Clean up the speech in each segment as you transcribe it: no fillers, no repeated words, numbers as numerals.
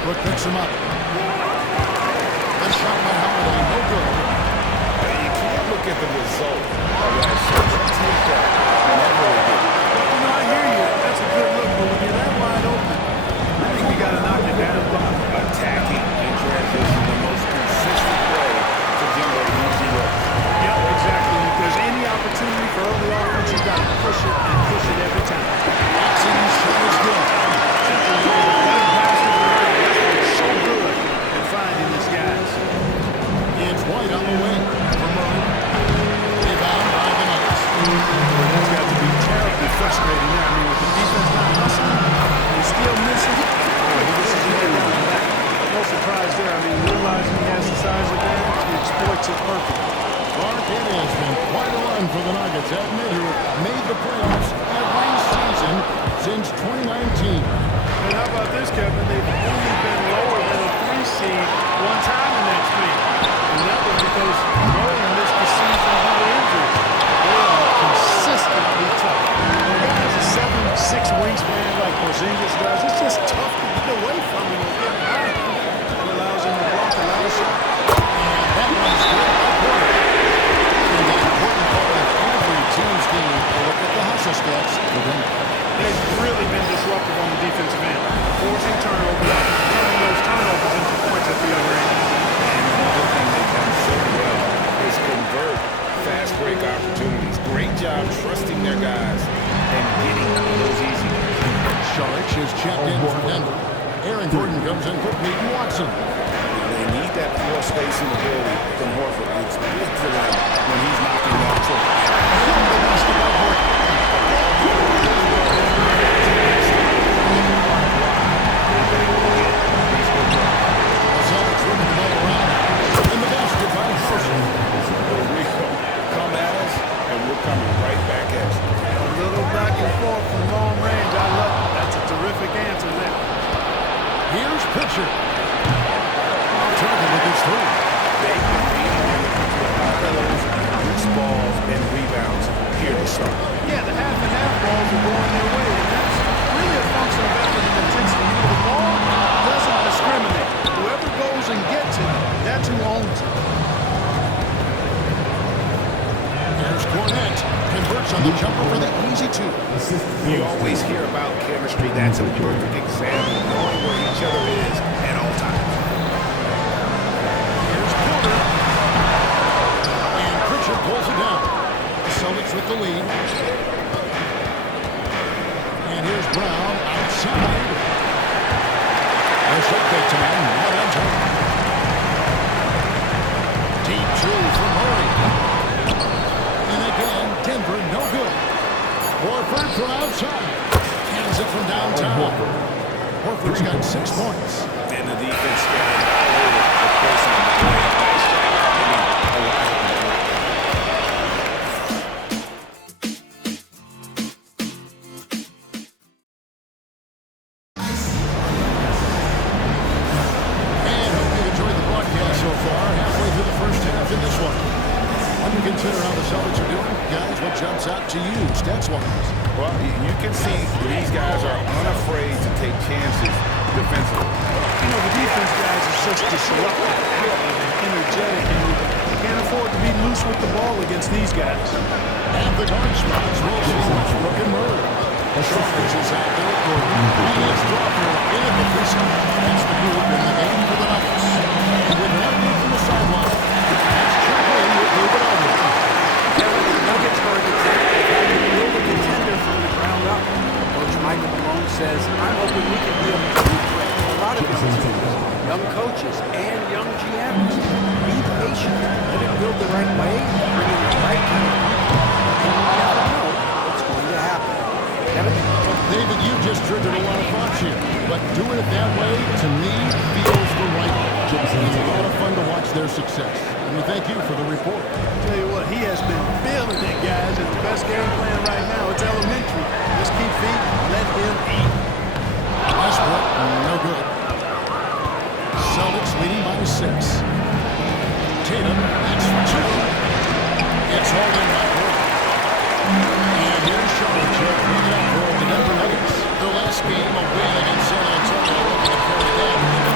Westbrook picks him up. The shot by Holiday, no good. You can't look at the result of that shot. Take that whenever it is. I hear you. That's a good look, but when you're that wide open, I think you got to knock it down. Attacking in transition, the most consistent way to generate easy looks. Yep, exactly. If there's any opportunity for early offense, you got to push it and push it every time. Jackson's shot is good. Simply one of the better passes around. That's so good at finding these guys. It's White on the wing for Murray. Rebound by the Nuggets. That's got to be terribly frustrating now. I mean, with the defense not hustling, they're still missing. This is no surprise there. I mean, realizing he has the size advantage, he exploits it perfectly. Clark, it has been quite a run for the Nuggets. Admit who made the playoffs every season since 2019. And how about this, Kevin? They've only been lower than a 3 seed one time in that span. And that was because Nolan missed the season due to injury. They are consistently tough. When a guy has a 7'6" wingspan like Porzingis does, it's just tough to get away from him and get by him. It allows him to block a lot of shots. And that one's good. And the important part of every team's game to look at the hustle stats for them. They've really been disruptive on the defensive end, forcing turnovers, turning those turnovers into points at the other end. And another thing they've done so well is convert fast break opportunities. Great job trusting their guys and getting those easy ones. Saric is checked in for Denver. Aaron Gordon comes in for Peyton Watson. They need that floor spacing ability from Horford. It's big for them when he's knocking down triple. And the basketball court. Celtics moving the ball around. And the basket by Horford. Come at us, and we're coming right back at you. A little back and forth from long range. I love it. That's a terrific answer there. Here's Pritchard. Target with his three. They've been beating him with high pillows, loose balls, and rebounds here to start. Yeah, the half-and-half balls are going their way, and that's really a function of effort and intensity. You know, the ball doesn't discriminate. Whoever goes and gets it, that's who owns it. Here's Cornette. Converts on the jumper for the easy two. You always hear about chemistry. That's a perfect example of knowing where each other is at all times. Here's Porter. And Pritchard pulls it down. The Celtics with the lead. And here's Brown outside. There's up big time. Not on target. Deep two for Murray. And again, Denver no good. Horford from outside. Hands it from downtown. Horford's got 6 points. And the defense got the person on the play. Nice job. I mean, a lot of control. And hope you enjoyed the broadcast so far. Halfway through the first half in this one. When you consider how the Celtics are doing, guys, what jumps out to you stats-wise? Well, you can see these guys are unafraid to take chances defensively. You know, the defense guys are such disruptive, active, and energetic, and you can't afford to be loose with the ball against these guys. And the guard spots will see Westbrook and Murray. Charge is out there at Gordon. He is Crawford in at the prison. That's the group in the game for the Nuggets. And with that move from the sideline, that's check in with David Aldridge. Kevin, the Nuggets are an example of how you build a contender from the ground up. Coach Michael Malone says, I'm hoping we can be a blueprint for a lot of young teams, young coaches, and young GMs. Be patient. Let it build the right way. Bring in the right kind of people. And you never know what's going to happen. Kevin? David, you just triggered a lot of thoughts here. But doing it that way, to me, feels the right way. It's a lot of fun to watch their success. And we thank you for the report. Tell you what, he has been feeling it, guys, and the best game plan right now, it's elementary. Just keep feet, let him eat. Westbrook, no good. Celtics leading by 6. Tatum, that's for 2. It's all in by Gordon. And here's Charlotte bringing up for the Denver Nuggets. Their last game, a win against San Antonio, looking to carry that into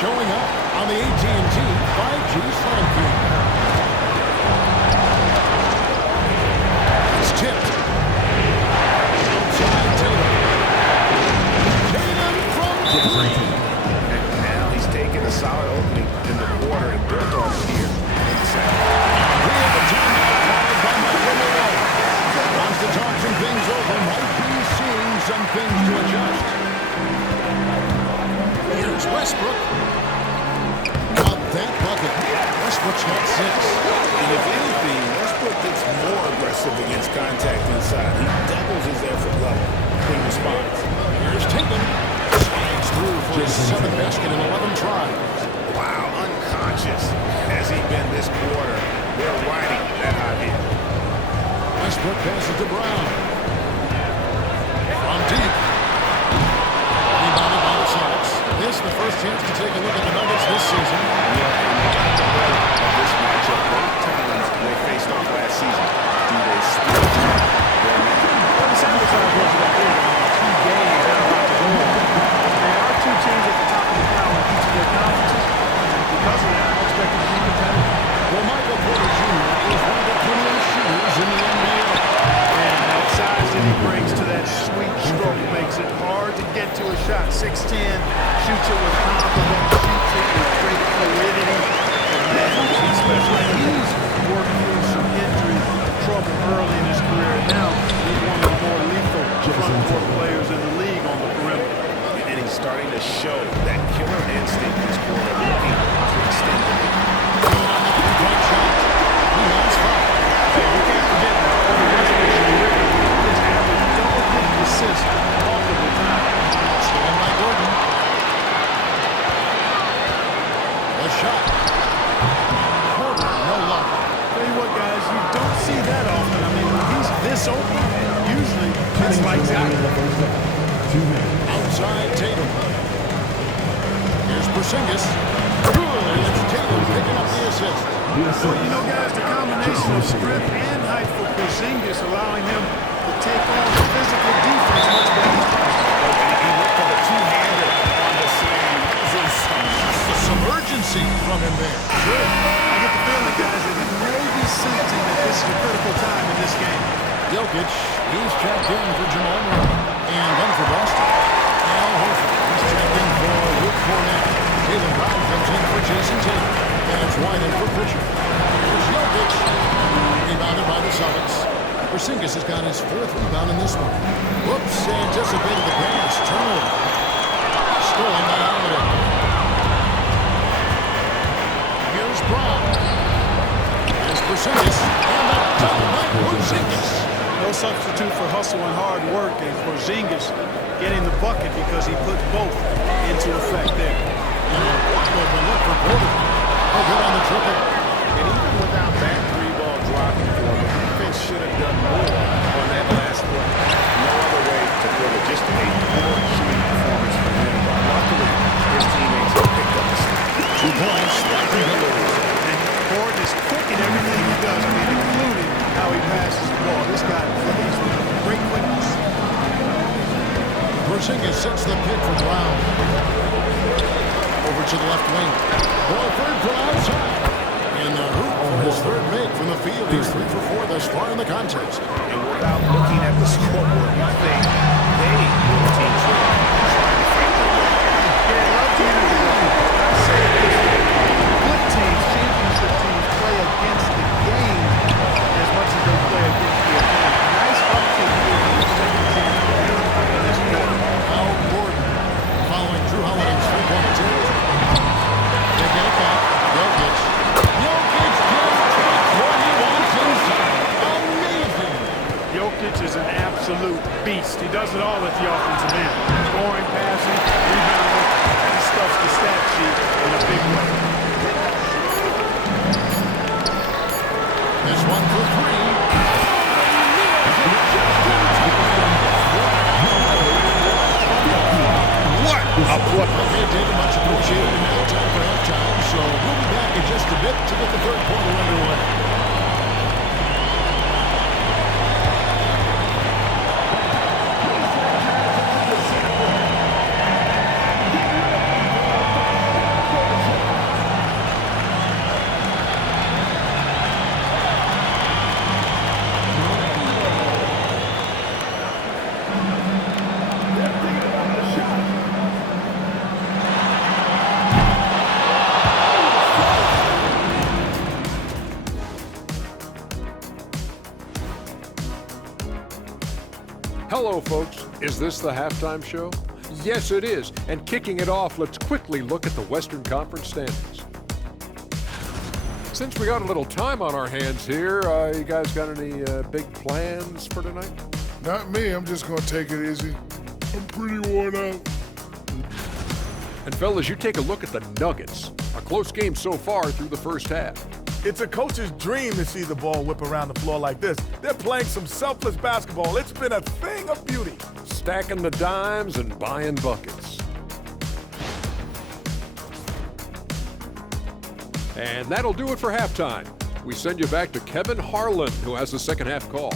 showing up on the AT&T 5G Slam Feed. It's tipped. Outside Tatum. Tatum from three. And now he's taking a solid opening in the quarter and built on it here in the second. We have a timeout called by Michael. Wants to talk some things over. Might be seeing some things to adjust. Here's Westbrook. Got that bucket. Westbrook's got 6. And if anything, Westbrook gets more aggressive against contact inside. He doubles his effort level in response. Here's Tatum. Slides through for his 7th basket in 11 tries. Wow, unconscious has he been this quarter. They're riding that hot hit. Westbrook passes to Brown. From deep. Rebounded by the Celtics. This the first chance to take a look at the Nuggets this season. Yeah, and they got the better of this matchup both times they faced off last season. Do they still have their matchup? Well, the sample size wasn't that big. 2 games out of the goal. There are 2 teams at the top of the pile in each of their conferences. Because of that, I expect them to be competitive. Well, Michael Porter Jr. is one of the premier shooters in the NBA. And that size that he brings to that sweet stroke makes it hard to get to a shot. 6'10", shoots it with confidence, shoots it with great fluidity. And man, he's special. And he's worked through some injury trouble early in his career. And now he's one of the more lethal front court players in the league on the perimeter. And he's starting to show that killer instinct this quarter, looking to extend the lead. Three-point shot. He has 5. Hey, we can't forget that over the rest of his career, he has averaged double-digit assists multiple times. Stolen by Gordon. The shot. Porter, no luck. Tell you what, guys, you don't see that often. I mean, when he's this open, usually it's lights out. Outside Tatum. Here's Porzingis. Good. It's Tatum picking up the assist. Well, you know, guys, the combination of strip and height for Porzingis allowing him to take on physical defense much better. He went for the two-hander on the slam. Some urgency from him there. Good. I get the feeling, guys, that he may be sensing that this is a critical time in this game. Jokic, he's checked in for Jamal Murray. And then for Boston, Al Horford, he's checked in for Luke Cornett. Jaylen Brown comes in for Jason Tatum. And it's wide in for Pritchard. Here's Jokic. Rebounded by the Celtics. Porzingis has got his 4th rebound in this one. Whoops, anticipated the pass. Turnover. Stolen by Holiday. Here's Brown. Here's Porzingis. And a dunk by Porzingis. No substitute for hustle and hard work, and Porzingis getting the bucket because he put both into effect there. Open look for Porter. Oh, good on the triple. And even without that 3-ball dropping for him, the defense should have done more on that last one. No other way to put it. Just a poor shooting performance from him. But luckily, his teammates have picked up the slack. 2 points. And Gordon is quick in everything he does, I mean, including how he passes the ball. This guy plays with great quickness. Porzingis sets the pick for Brown. Over to the left wing. Horford from outside. And the hoop for his 3rd make from the field. He's 3 for 4 thus far in the contest. And without looking at the scoreboard, you think they were the team trying to fight their way. Yeah, I love the energy level. I say it this way. Good teams, championship teams, play against the game as much as they play against the opponent. Nice uptick here in the second chance in this quarter. Al Gordon following Drew Holiday's 3-point attempt. They get it back. Jokic. Jokic just what he wants inside. Amazing. Jokic is an absolute beast. He does it all at the offensive end. Scoring, passing, rebounding. He stuffs the stat sheet in a big way. This one for 3. What a play. Okay, David, much appreciated. And now time for halftime. So we'll be back in just a bit to get the 3rd quarter underway. Hello, folks. Is this the halftime show? Yes, it is. And kicking it off, let's quickly look at the Western Conference standings. Since we got a little time on our hands here, you guys got any big plans for tonight? Not me. I'm just going to take it easy. I'm pretty worn out. And fellas, you take a look at the Nuggets. A close game so far through the first half. It's a coach's dream to see the ball whip around the floor like this. They're playing some selfless basketball. It's been a thing of beauty. Stacking the dimes and buying buckets. And that'll do it for halftime. We send you back to Kevin Harlan, who has the second half call.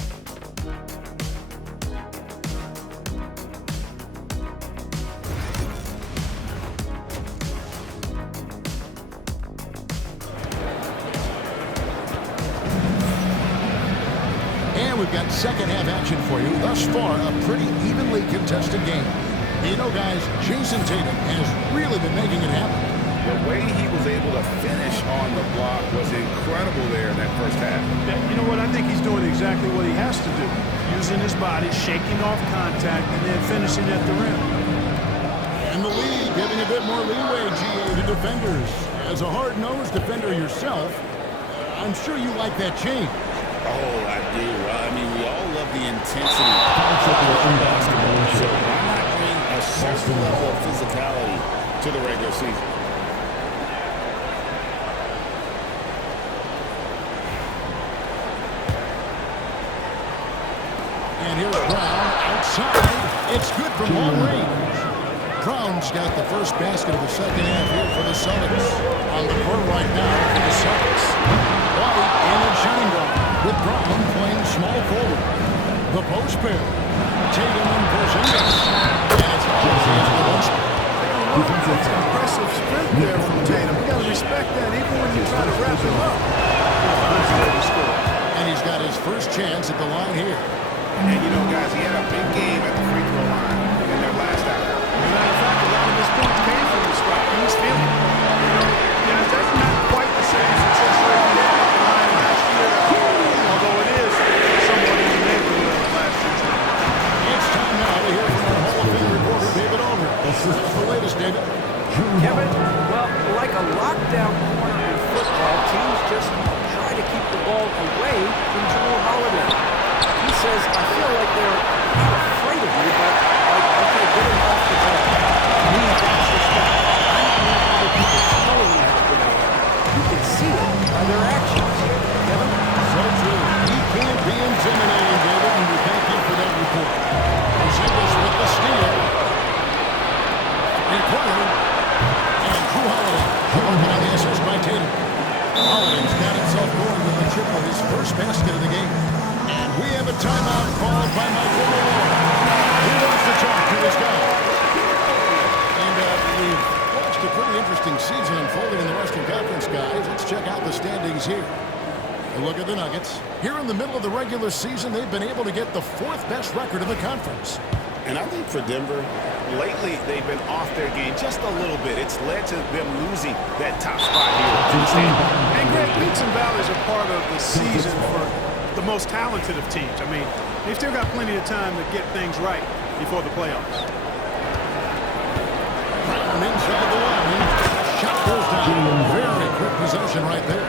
And we've got second half action for you. Thus far, a pretty evenly contested game. You know, guys, Jason Tatum has really been making it happen. The way he was able to finish on the block was incredible there in that first half. Yeah, you know what? I think he's doing exactly what he has to do. Using his body, shaking off contact, and then finishing at the rim. And the league giving a bit more leeway, GA, to defenders. As a hard-nosed defender yourself, I'm sure you like that change. Oh, I do. I mean, we all love the intensity of basketball. So why not bring a certain level of physicality to the regular season? And here's Brown outside. It's good from long range. Brown's got the first basket of the second half here for the Celtics. On the court right now for the Celtics. White in a shooting guard, with Brown playing small forward. The post pair. Tatum and Porzingis. And it's all hands to the bench. That's impressive sprint there from Tatum. You got to respect that even when you try to wrap him up. And he's got his first chance at the line here. And you know, guys, he had a big game at the free throw line in their last hour. As a matter of fact, a lot of his points came from the spot. He was feeling it. You know, guys, that's not quite the same success rate he had at the line last year. Although it is somewhat in the neighborhood of last year's number. It's time now to hear from our Hall of Fame reporter, David Aldridge. What's the latest, David? Kevin, well, like a lockdown corner in football, teams just try to keep the ball away from Jrue Holiday. He says, I feel like they're not afraid of me, but like, okay, get him off the ball. To me, that's respect. I don't want other people telling me how good I am. You can see it by their actions. Kevin? So true. He can't be intimidating, David, and we thank you for that report. Porzingis with the steal. In corner. And Jrue Holiday working on the assist by Tatum. Holiday's got himself going with a triple, his first basket of the game. And we have a timeout called by Michael Malone. He wants to talk to his guy. And we've watched a pretty interesting season unfolding in the Western Conference, guys. Let's check out the standings here. A look at the Nuggets. Here in the middle of the regular season, they've been able to get the fourth best record in the conference. And I think for Denver, lately they've been off their game just a little bit. It's led to them losing that top spot here in the standings. And Greg, peaks and valleys are part of the season for the most talented of teams. I mean, they've still got plenty of time to get things right before the playoffs. Brown inside the line. Shot goes down. Very quick possession right there.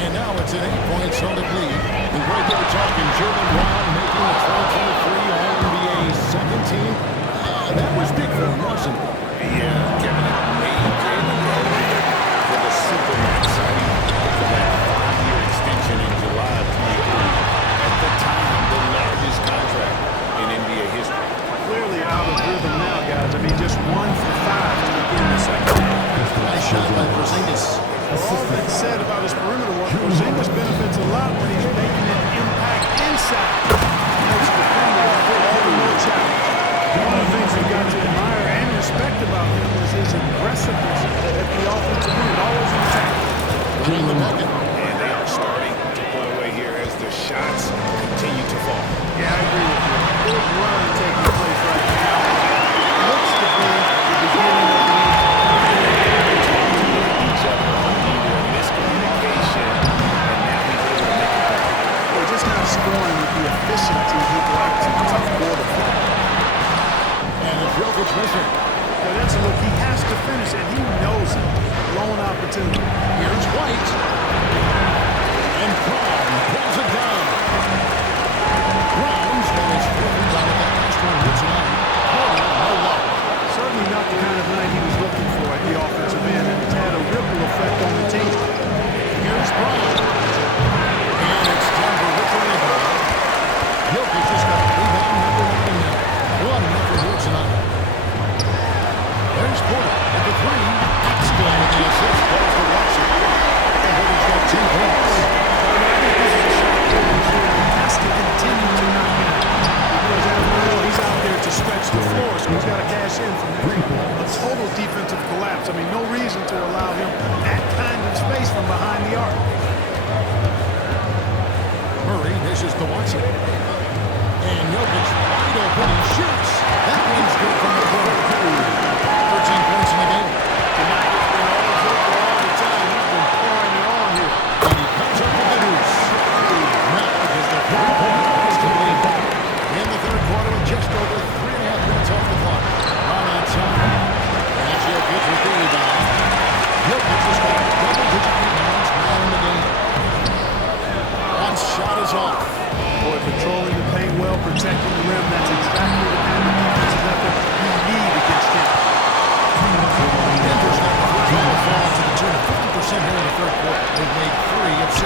And now it's an 8-point Celtic lead. And right there we're talking Jaylen Brown making the 2023 All-NBA second team. That was big for him, wasn't it? Yeah, Kevin, it made Jaylen Brown for the Supermax signing for that 5-year extension in July of 23. At the time, the largest contract in NBA history. Clearly out of rhythm now, guys. I mean, just 1 for 5 to begin the second half. Nice shot by Porzingis. For all that's said about his perimeter work, Porzingis benefits a lot when he's making an impact inside. Makes the defender all the more challenge. One of the things you've got to admire and respect But that's a look. He has to finish, and he knows it. Lone opportunity. Here's White. And Brown pulls it down. Brown's got his foot rebound at that last one hits tonight. No luck. Certainly not the kind of night he was looking for at the offensive end, and it's had a ripple effect on the team. Here's Brown. And it's Denver with the rebound. Jokic just got a rebound number 9 now. 1 for here tonight. There's Porter at the 3. Excellent with the assist. Goes to Watson. And Porter's got 2 points. I think this is a shot that has to continue to knock down. Because after all, he's out there to stretch the floor, so he's got to cash in from there. A total defensive collapse. I mean, no reason to allow him that kind of space from behind the arc. Murray dishes to Watson. And Jokic wide open and shoots. That one's good from the corner. 13 points in the game. Tonight it's been all Joker all the time. He's been pouring it on here. And he comes up with the deuce. Now is the 3-point Boston lead. In the third quarter with just over 3.5 minutes off the clock. Right on time. And Jokic with the rebound. Jokic has got double-digit rebounds now in the game. One shot is off. Boy, patrolling the paint well, protecting the rim. That's exactly the kind of defensive effort you need against him. Denver's got the first one to fall to the tune of 50% here in the third quarter. They've made 3 of 6.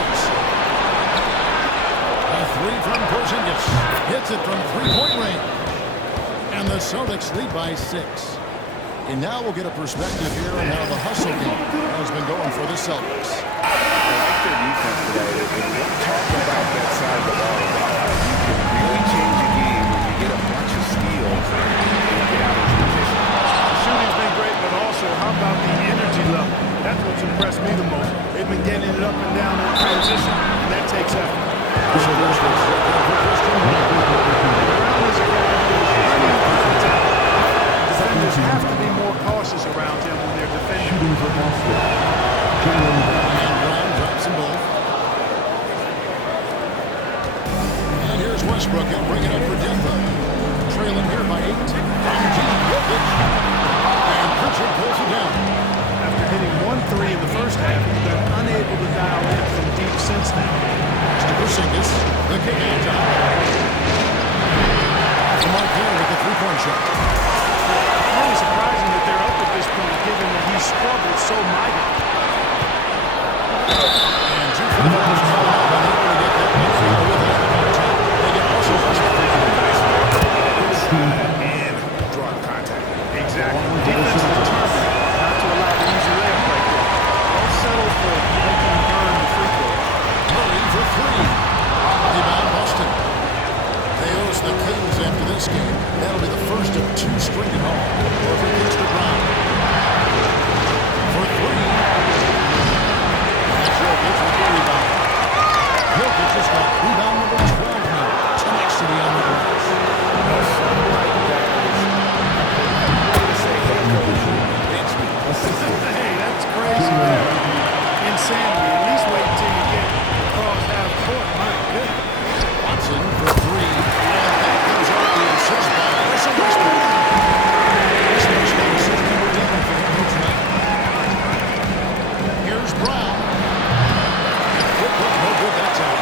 A 3 from Porzingis. Hits it from 3-point range. And the Celtics lead by 6. And now we'll get a perspective here on how the hustle game has been going for the Celtics. I like their defense today. When we're talking about that side of the ball, you can really change a game when you get a bunch of steals and get out of position. The shooting's been great, but also how about the energy level? That's what's impressed me the most. They've been getting it up and down in transition, and that takes effort. Brown is a guy who's running out of time. Defenders have to be more cautious around him when they're defending. And Brown drops them both. And here's Westbrook. He'll bring it up for Denver. Trailing here by 8. From Jokic. And Pritchard pulls it down. After hitting 1 3 in the first half, he's been unable to dial in from deep since then. To Porzingis. The kick out top. Off the mark there with the 3-point shot. Really surprising that they're up at this point, given that he struggled so mightily. And 2 for the first foul. But able to get that one free with it. They get also And draw contact. Exactly. Defense determined not to allow the easy layup right there. Don't settle for making him earn the free throw. Murray for 3. Rebound Boston. They host the Kings after this game. That'll be the first of 2 straight at home. Over pitch to Brown. For 3. And Jokic with the rebound. Jokic just got rebound number 12 now. 10 extra on the glass. Hey, that's crazy there. Insanity. At least wait until you get across half court. My goodness. Watson for 3. And that goes off the assist by Russell Westbrook. Westbrook's got assist number 10 for him tonight. Here's Brown. And footwork no good that time.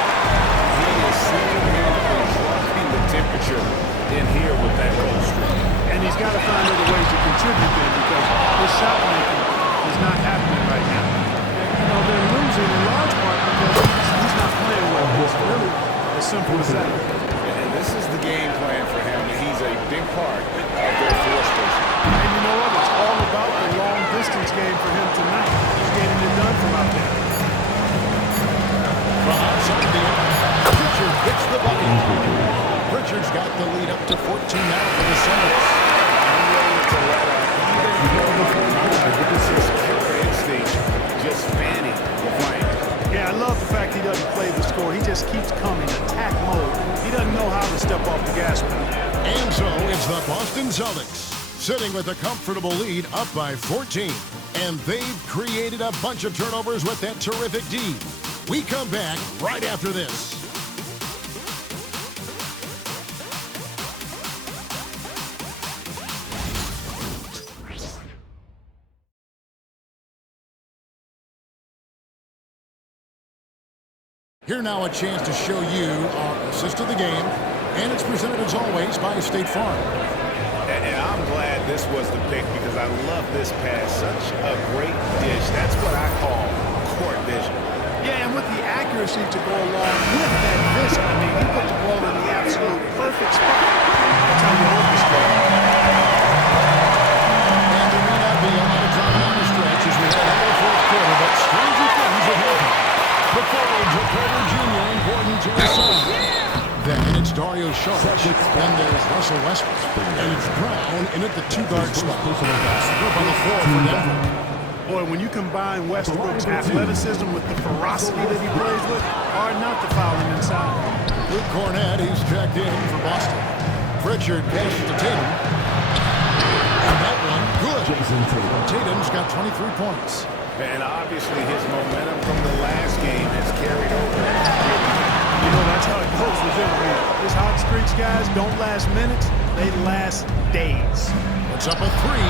He is single-handedly dropping the temperature in here with that cold streak. And he's got to find other ways to contribute there because his shot making is not happening right now. And, you know, they're losing in large part because he's not playing well. It's really as simple as that. And this is the game plan for him. He's a big part of their floor station. And you know what? It's all about the long distance game for him tonight. He's getting it done from out there. From outside the arc, Pritchard hits the button. Pritchard's got the lead up to 14 now for the Celtics. This is killer instinct, just fanning the flank. Yeah, I love the fact he doesn't play the score. He just keeps coming, attack mode. He doesn't know how to step off the gas pedal. And so it's the Boston Celtics, sitting with a comfortable lead up by 14. And they've created a bunch of turnovers with that terrific D. We come back right after this. Here now a chance to show you our assist of the game, and it's presented as always by State Farm. And I'm glad this was the pick because I love this pass. Such a great dish. That's what I call court vision. Yeah, and with the accuracy to go along with that vision, I mean, he put the ball in the absolute perfect spot. That's how you orchestrate. And there may not be a lot of drama on the stretch as we head into the fourth quarter, but stranger things have happened. The forwards are Porter Jr. and Gordon to the side. Then it's Dario Saric. Then there's Russell Westbrook. And it's Brown in at the two-guard spot. Group on the floor for Denver. Boy, when you combine Westbrook's athleticism with the ferocity that he plays with, hard not to foul him inside. Luke Cornett, he's checked in for Boston. Pritchard passes to Tatum. And that one, good. Tatum's got 23 points. And obviously his momentum from the last game has carried over. You know, that's how it goes with him. His hot streaks, guys, don't last minutes. They last days. It's up a three.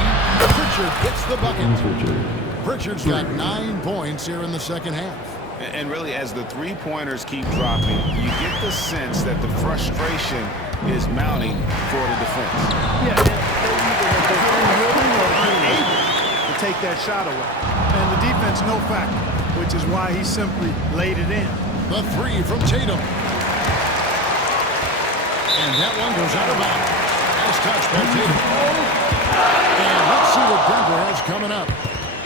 Pritchard gets the bucket. Pritchard's got 9 points here in the second half. And really, as the three-pointers keep dropping, you get the sense that the frustration is mounting for the defense. Yeah, they either have been unwilling or unable to take that shot away. And the defense, no factor, which is why he simply laid it in. The three from Tatum. And that one goes out of bounds. Nice touch by Tatum. And let's see what Denver has coming up.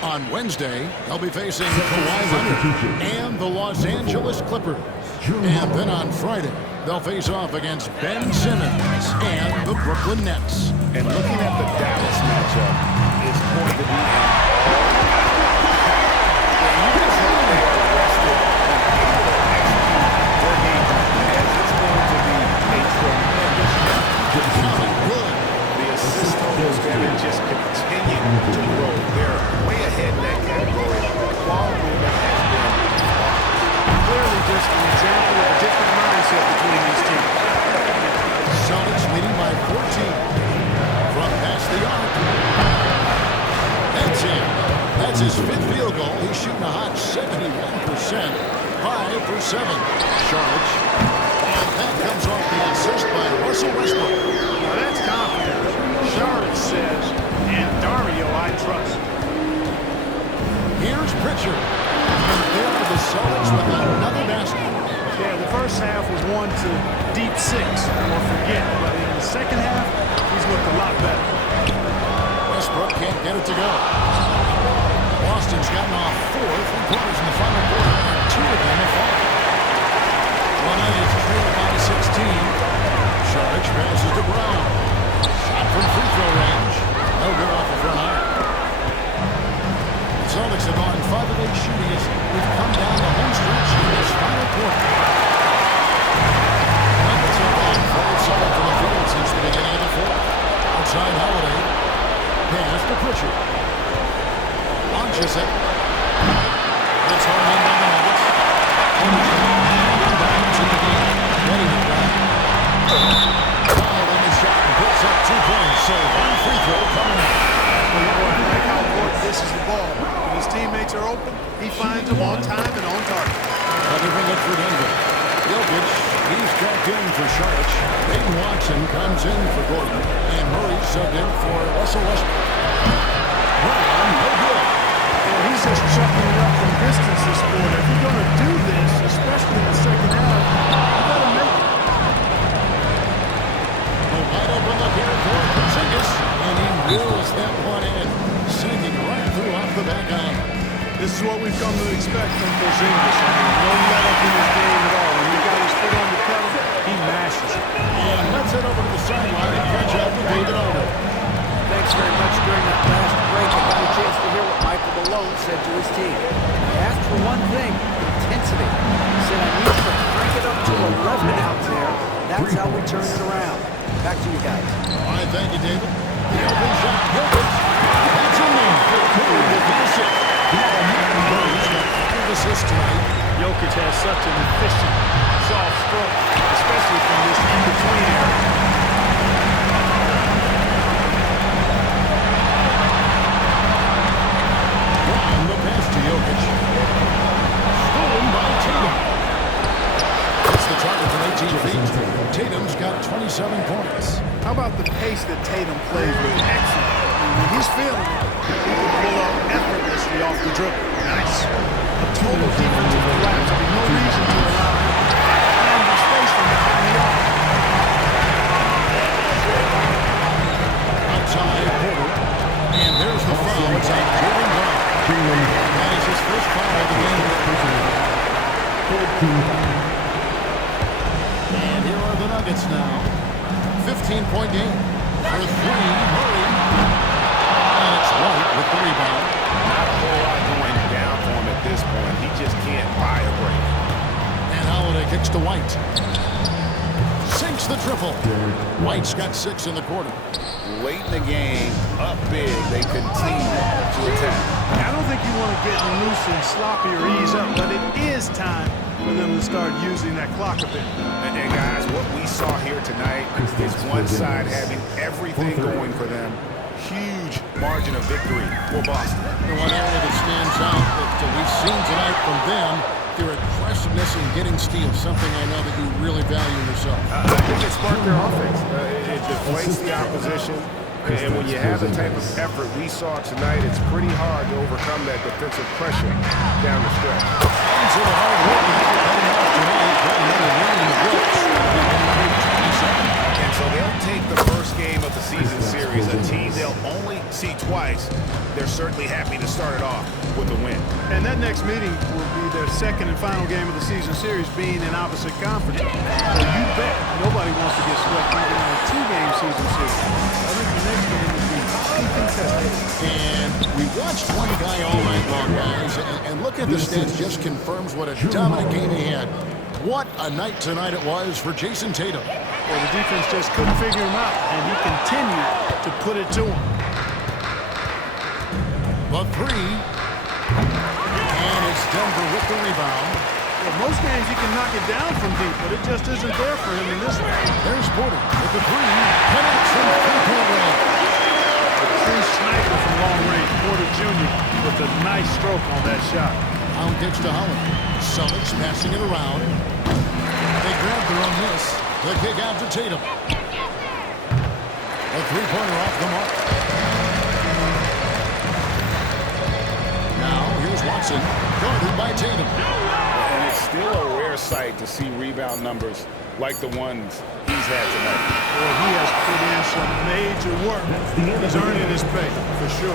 On Wednesday, they'll be facing Kawhi Leonard and the Los Angeles Clippers. And then on Friday, they'll face off against Ben Simmons and the Brooklyn Nets. And looking at the Dallas matchup, it's going to be just continue to grow. They're way ahead in that category. Quality that has been clearly just an example of a different mindset between these teams. Celtics leading by 14 from past the arc. That's it. That's his fifth field goal. He's shooting a hot 71%. 5 for 7. Saric. And that comes off the assist by Russell Westbrook. Now that's confident. Saric says, and Dario I trust. Here's Pritchard. And there are the Celtics with another basket. Yeah, the first half was one to deep six or forget. But in the second half, he's looked a lot better. Westbrook can't get it to go. Boston's gotten off 4 3-pointers in the final quarter, and 2 of them are falling. Well, now it's trailed by 16. Saric passes to Brown. Shot from free throw range. No good off the front iron. The Celtics have gone 5 of 8 shooting as we've come down the home stretch in this final quarter. Nuggets have gone 4-7 from the field since the beginning of the fourth. Outside Holiday. Pass to Pritchard. Launches it. It's home in by the Nuggets. Rebounds in the game. Ready to drive. Fouled in the shot and puts up 2 points. So 1 free throw coming up. I like how important this is the ball. When his teammates are open, he finds them on time and on target. Everything up for Denver. Jokic, he's checked in for Saric. Peyton Watson comes in for Gordon. And Murray subbed in for Russell Westbrook. Brown, no good. He's just chucking it up from distance this quarter. If you're going to do this, especially in the second half, you got to make it. Wide open look here for Porzingis. And he reels that one in, sinking right through off the back iron. This is what we've come to expect from Porzingis. I mean, no let up in his game at all. When he's got his foot on the pedal, he mashes it. And let's head over to the sideline and catch up with David Older. Thanks very much. During that last break, I got a chance to hear what Michael Malone said to his team. I asked for one thing, intensity. He said, I need you to crank it up to 11 out there. That's how we turn it around. Back to you guys. All right, thank you, David. The open shot, Jokic. That's in there. Curry with the assist. Curry's got 5 assists tonight. Jokic has such an efficient, soft stroke, especially from this in-between area. Brown, the pass to Jokic. Stolen by Tatum. 7 points. How about the pace that Tatum plays with? Excellent. When he's feeling it, he can pull up effortlessly off the dribble. Nice. A total defensive collapse. There's no reason to allow him to find the space from behind the arc. Outside Porter. And there's the foul. It's on Jordan Brown. That is his first foul of the game. And here are the Nuggets now. 15-point game. For 3, Murray. And it's White with the rebound. Not a whole lot going down for him at this point. He just can't buy a break. And Holiday kicks to White. Sinks the triple. White's got 6 in the quarter. Late in the game, up big, they continue to attack. I don't think you want to get loose and sloppy or ease up, but it is time for them to start using that clock a bit. And guys, what we saw here tonight is one side having everything going for them. Huge margin of victory for Boston. The one area that stands out that we've seen tonight from them, their aggressiveness in getting steals, something I know that you really value yourself. I think it sparked their offense. It deflates the opposition. And when you have the type of effort we saw tonight, it's pretty hard to overcome that defensive pressure down the stretch. Into the hard work coming off tonight, got another win in the books. And so they'll take the first game of the season series, a team they'll only see twice. They're certainly happy to start it off with a win. And that next meeting will be their second and final game of the season series, being in opposite conference. So you bet nobody wants to get swept even in a 2-game season series. I think the next game will be uncontested. And we watched one guy all night long, guys, and look at the stats, just confirms what a dominant game he had. What a night tonight it was for Jason Tatum. Well, the defense just couldn't figure him out, and he continued to put it to him. The 3. And it's Denver with the rebound. Well, most games he can knock it down from deep, but it just isn't there for him in this one. There's Porter with the 3. Connects from 3-point range. A true sniper from long range, Porter Jr. with a nice stroke on that shot. Pound kicks to Holland. Celtics passing it around. They grab their own miss. The kick out to Tatum. A 3-pointer off the mark. Now here's Watson, guarded by Tatum. And it's still a rare sight to see rebound numbers like the ones he's had tonight. Boy, he has put in some major work. He's earning his pay, for sure.